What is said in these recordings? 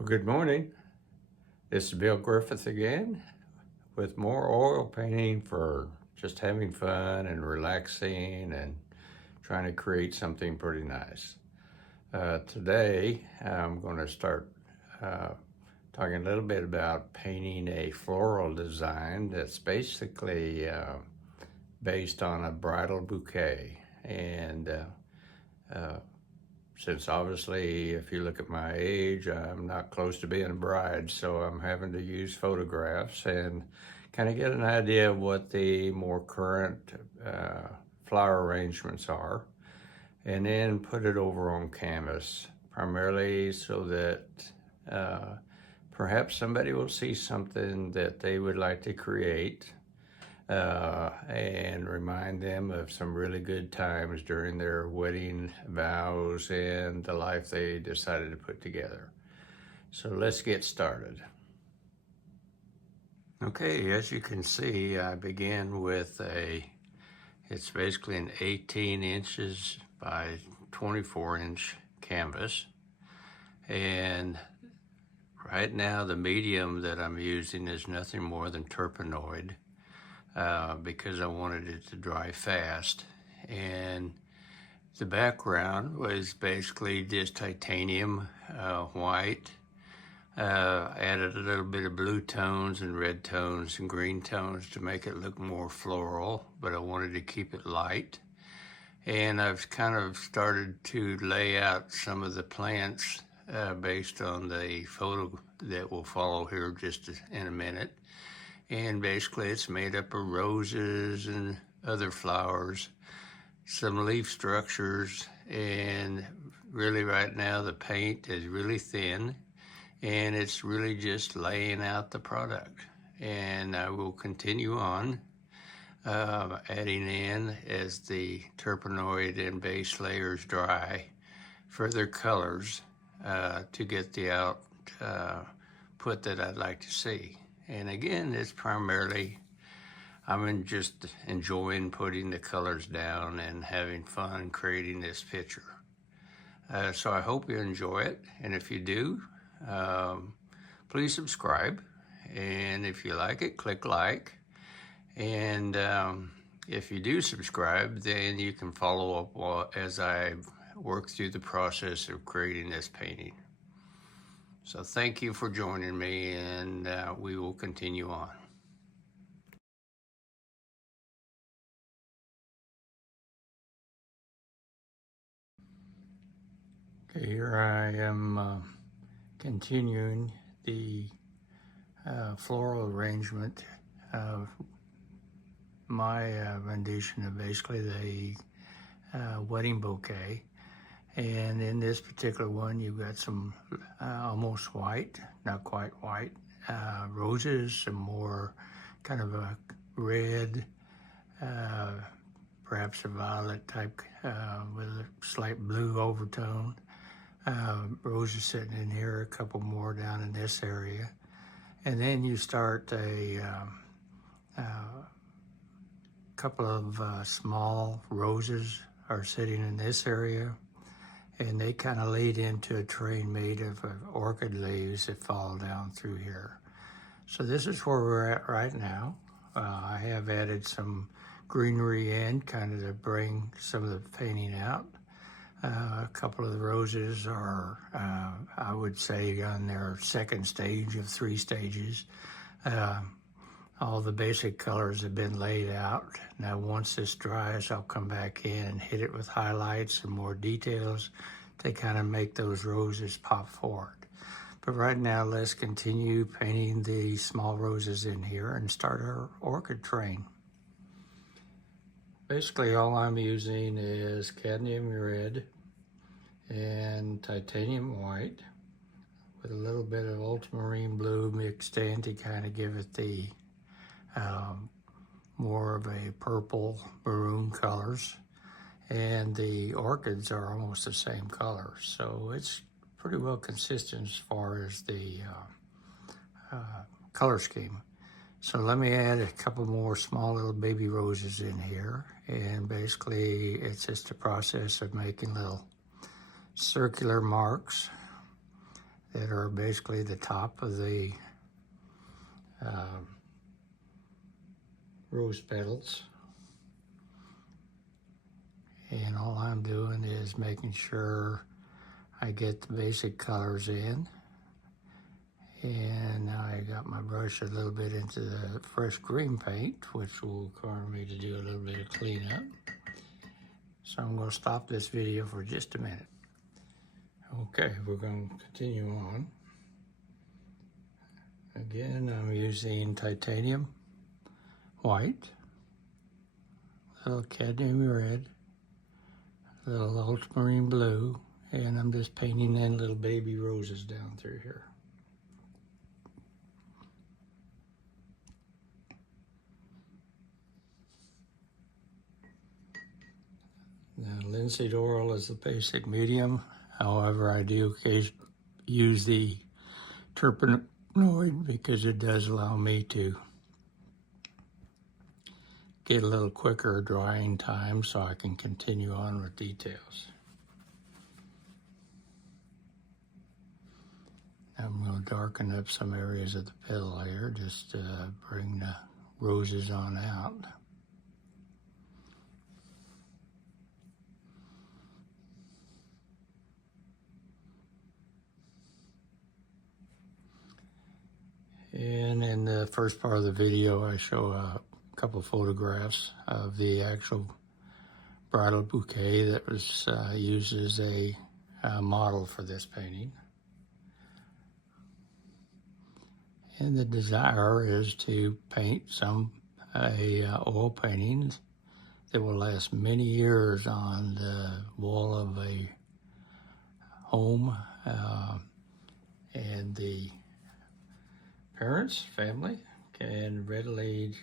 Well, good morning. This is Bill Griffith again with more oil painting for just having fun and relaxing and trying to create something pretty nice. Today, I'm going to start talking a little bit about painting a floral design that's basically based on a bridal bouquet. And since obviously, if you look at my age, I'm not close to being a bride, so I'm having to use photographs and kind of get an idea of what the more current flower arrangements are, and then put it over on canvas, primarily so that perhaps somebody will see something that they would like to create and remind them of some really good times during their wedding vows and the life they decided to put together. So let's get started. Okay, as you can see, I begin with it's basically an 18 inches by 24 inch canvas. And right now the medium that I'm using is nothing more than terpenoid. Because I wanted it to dry fast, and the background was basically just titanium white. Added a little bit of blue tones and red tones and green tones to make it look more floral, but I wanted to keep it light. And I've kind of started to lay out some of the plants based on the photo that will follow here just in a minute. And basically it's made up of roses and other flowers, some leaf structures, and really right now the paint is really thin and it's really just laying out the product. And I will continue on adding in, as the terpenoid and base layers dry, further colors to get the output that I'd like to see. And again, it's primarily, I'm just enjoying putting the colors down and having fun creating this picture. So I hope you enjoy it. And if you do, please subscribe. And if you like it, click like. And if you do subscribe, then you can follow up as I work through the process of creating this painting. So thank you for joining me, and we will continue on. Okay, here I am continuing the floral arrangement of my rendition of basically the wedding bouquet. And in this particular one, you've got some almost white, not quite white, roses, some more kind of a red, perhaps a violet type with a slight blue overtone. Roses sitting in here, a couple more down in this area. And then you start a couple of small roses are sitting in this area. And they kind of lead into a train made of orchid leaves that fall down through here. So this is where we're at right now. I have added some greenery in, kind of to bring some of the painting out. A couple of the roses are, I would say, on their second stage of 3 stages. All the basic colors have been laid out. Now once this dries, I'll come back in and hit it with highlights and more details to kind of make those roses pop forward. But right now, let's continue painting the small roses in here and start our orchid train. Basically, all I'm using is cadmium red and titanium white with a little bit of ultramarine blue mixed in to kind of give it the more of a purple maroon colors, and the orchids are almost the same color, so it's pretty well consistent as far as the color scheme. So let me add a couple more small little baby roses in here, and basically it's just a process of making little circular marks that are are basically the top of the rose petals. And all I'm doing is making sure I get the basic colors in. And now I got my brush a little bit into the fresh green paint, which will require me to do a little bit of cleanup. So I'm going to stop this video for just a minute. Okay, we're going to continue on. Again, I'm using titanium white, a little cadmium red, a little ultramarine blue, and I'm just painting in little baby roses down through here. Now, linseed oil is the basic medium. However, I do occasionally use the terpenoid because it does allow me to get a little quicker drying time so I can continue on with details. I'm going to darken up some areas of the petal here just to bring the roses on out. And in the first part of the video, I show a couple photographs of the actual bridal bouquet that was used as a model for this painting. And the desire is to paint oil paintings that will last many years on the wall of a home, and the parents, family, can readily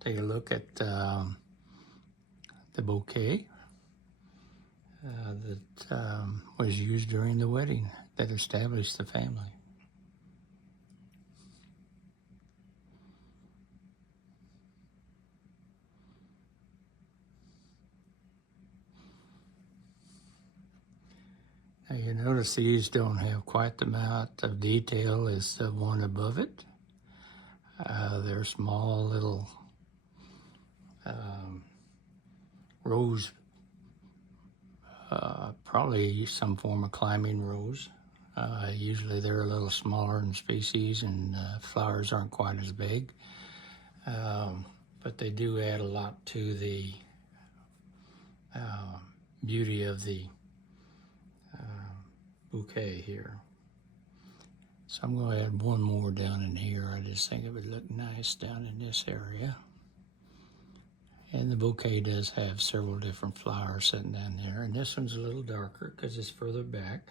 take a look at the bouquet that was used during the wedding that established the family. Now you notice these don't have quite the amount of detail as the one above it. They're small little rose, probably some form of climbing rose. Usually they're a little smaller in species and flowers aren't quite as big. But they do add a lot to the beauty of the bouquet here. So I'm going to add one more down in here. I just think it would look nice down in this area. And the bouquet does have several different flowers sitting down there. And this one's a little darker because it's further back.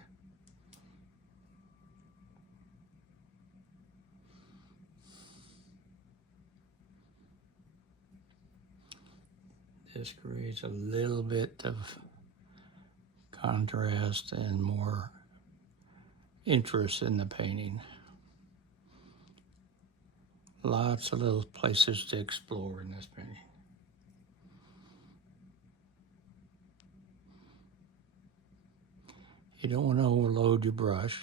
This creates a little bit of contrast and more interest in the painting. Lots of little places to explore in this painting. You don't want to overload your brush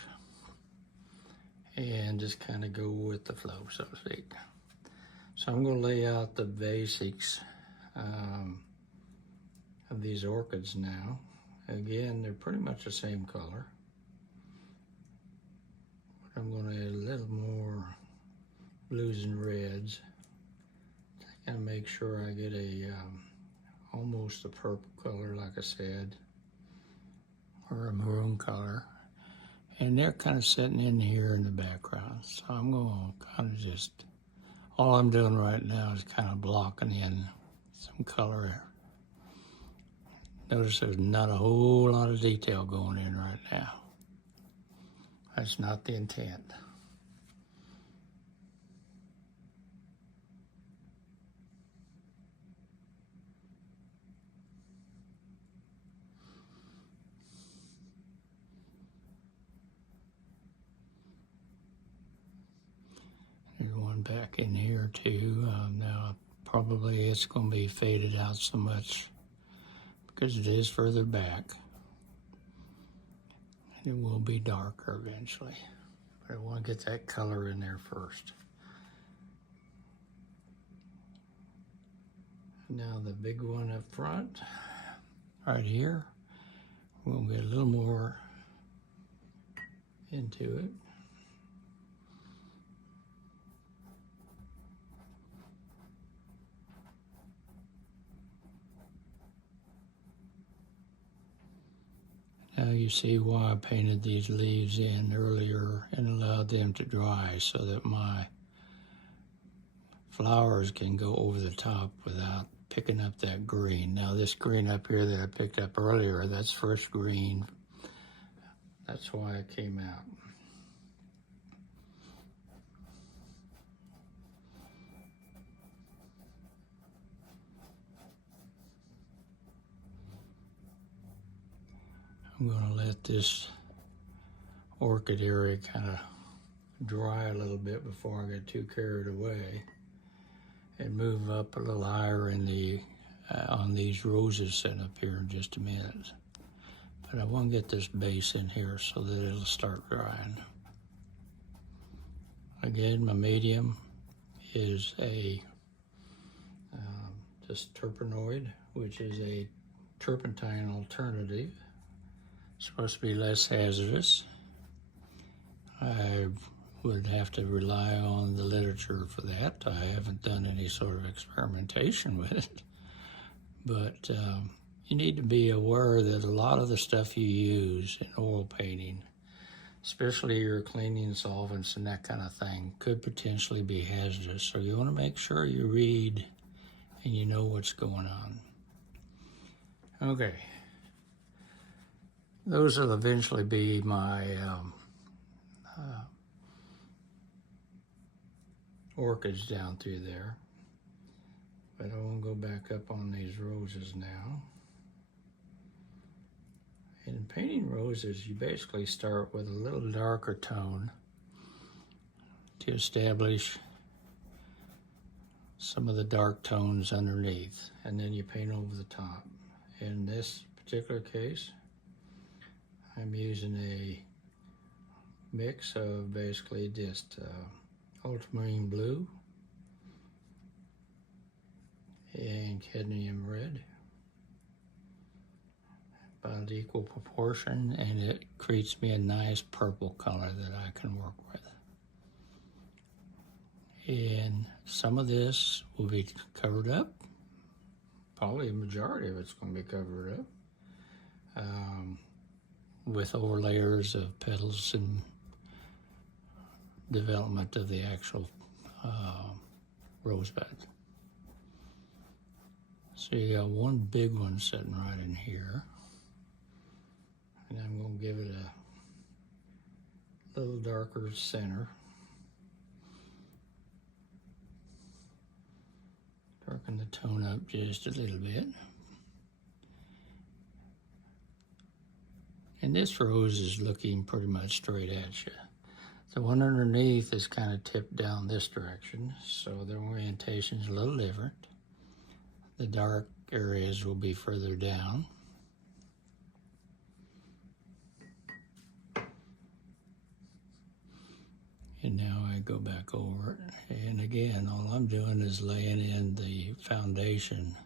and just kind of go with the flow, so to speak. So I'm going to lay out the basics of these orchids now. Again, they're pretty much the same color. But I'm going to add a little more blues and reds to kind of make sure I get a almost a purple color, like I said, or a maroon color. And they're kind of sitting in here in the background. So I'm going to kind of just, all I'm doing right now is kind of blocking in some color. Notice there's not a whole lot of detail going in right now. That's not the intent. There's one back in here too. Now probably it's going to be faded out so much because it is further back. It will be darker eventually. But I want to get that color in there first. Now the big one up front, right here, we'll get a little more into it. Now you see why I painted these leaves in earlier and allowed them to dry so that my flowers can go over the top without picking up that green. Now this green up here that I picked up earlier, that's first green. That's why it came out. I'm going to let this orchid area kind of dry a little bit before I get too carried away, and move up a little higher in the on these roses sitting up here in just a minute. But I want to get this base in here so that it'll start drying. Again, my medium is a just terpenoid, which is a turpentine alternative. It's supposed to be less hazardous. I would have to rely on the literature for that. I haven't done any sort of experimentation with it. But you need to be aware that a lot of the stuff you use in oil painting, especially your cleaning solvents and that kind of thing, could potentially be hazardous. So you want to make sure you read and you know what's going on. Okay. Those will eventually be my orchids down through there. But I won't go back up on these roses now. In painting roses, you basically start with a little darker tone to establish some of the dark tones underneath, and then you paint over the top. In this particular case, I'm using a mix of basically just ultramarine blue and cadmium red, about equal proportion, and it creates me a nice purple color that I can work with. And some of this will be covered up. Probably a majority of it's going to be covered up with overlayers of petals and development of the actual rosebud. So you got one big one sitting right in here. And I'm going to give it a little darker center. Darken the tone up just a little bit. And this rose is looking pretty much straight at you. The one underneath is kind of tipped down this direction, so the orientation is a little different. The dark areas will be further down. And now I go back over it. And again, all I'm doing is laying in the foundation.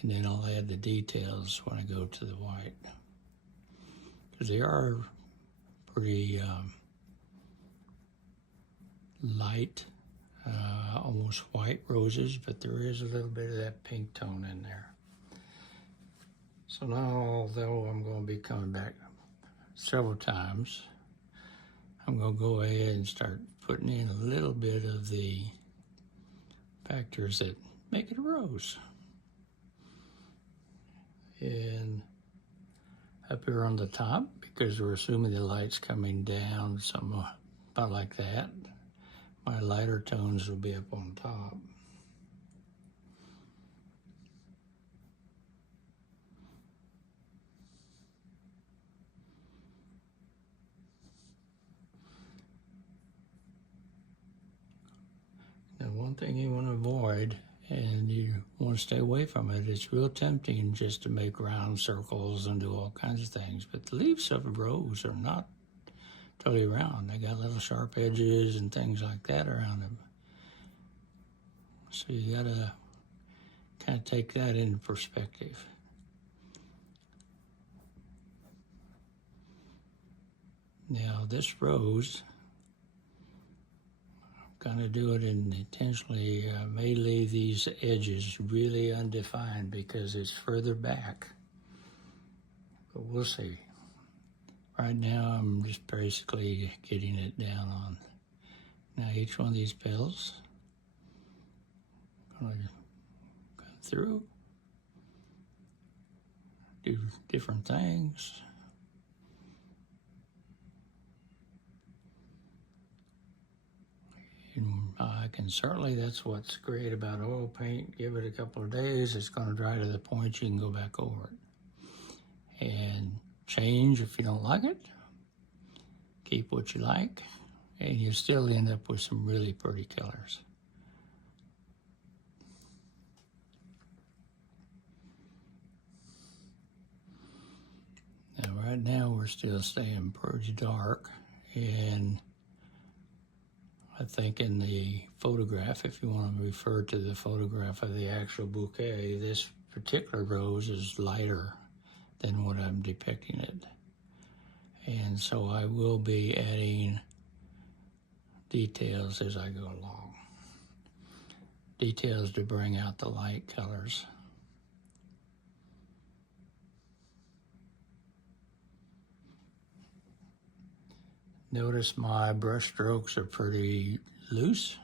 And then I'll add the details when I go to the white. Because they are pretty light, almost white roses, but there is a little bit of that pink tone in there. So now, although I'm going to be coming back several times, I'm going to go ahead and start putting in a little bit of the factors that make it a rose. And up here on the top, because we're assuming the light's coming down, something about like that, my lighter tones will be up on top. Now, one thing you want to avoid, and you want to stay away from it, it's real tempting just to make round circles and do all kinds of things, but the leaves of a rose are not totally round. They got little sharp edges and things like that around them. So you gotta kind of take that into perspective. Now this rose, I'm gonna do it intentionally. I may leave these edges really undefined because it's further back, but we'll see. Right now I'm just basically getting it down on. Now each one of these petals, I'm gonna go through, do different things. I can certainly, that's what's great about oil paint. Give it a couple of days, it's going to dry to the point you can go back over it. And change if you don't like it. Keep what you like. And you still end up with some really pretty colors. Now right now we're still staying pretty dark, and I think in the photograph, if you want to refer to the photograph of the actual bouquet, this particular rose is lighter than what I'm depicting it. And so I will be adding details as I go along. Details to bring out the light colors. Notice my brush strokes are pretty loose.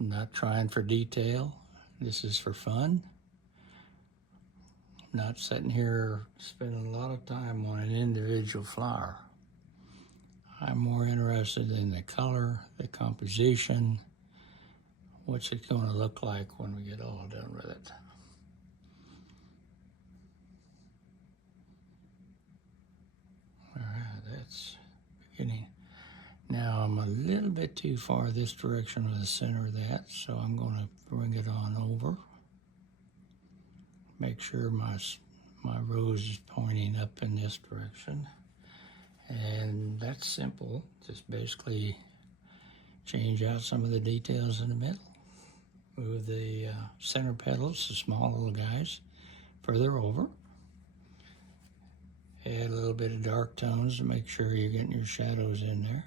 I'm not trying for detail. This is for fun. I'm not sitting here spending a lot of time on an individual flower. I'm more interested in the color, the composition, what's it going to look like when we get all done with it. That's beginning. Now I'm a little bit too far this direction of the center of that, so I'm going to bring it on over. Make sure my rose is pointing up in this direction. And that's simple. Just basically change out some of the details in the middle. Move the center petals, the small little guys, further over. Add a little bit of dark tones to make sure you're getting your shadows in there.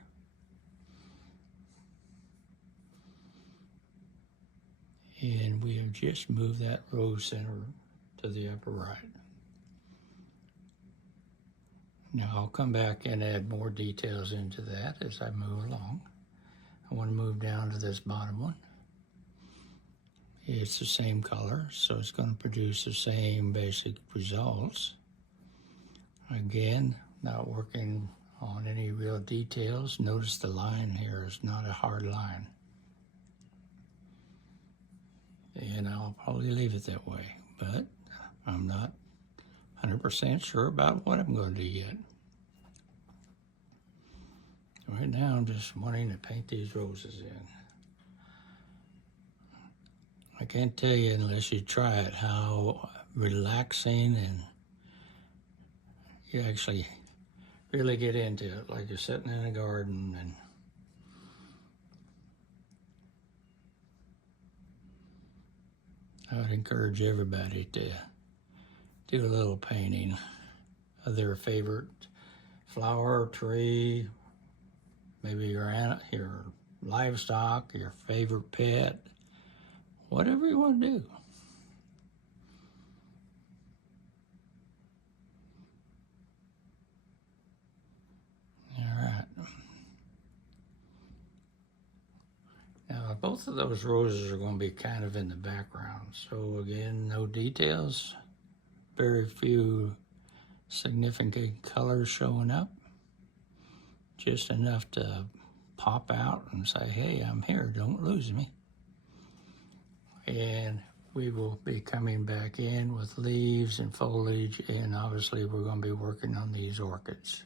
And we have just moved that rose center to the upper right. Now I'll come back and add more details into that as I move along. I want to move down to this bottom one. It's the same color, so it's going to produce the same basic results. Again, not working on any real details. Notice the line here is not a hard line. And I'll probably leave it that way, but I'm not 100% sure about what I'm going to do yet. Right now, I'm just wanting to paint these roses in. I can't tell you unless you try it how relaxing, and you actually really get into it, like you're sitting in a garden. And I would encourage everybody to do a little painting of their favorite flower, tree, maybe your livestock, your favorite pet, whatever you want to do. Now, both of those roses are going to be kind of in the background. So again, no details, very few significant colors showing up. Just enough to pop out and say, hey, I'm here, don't lose me. And we will be coming back in with leaves and foliage, and obviously we're going to be working on these orchids.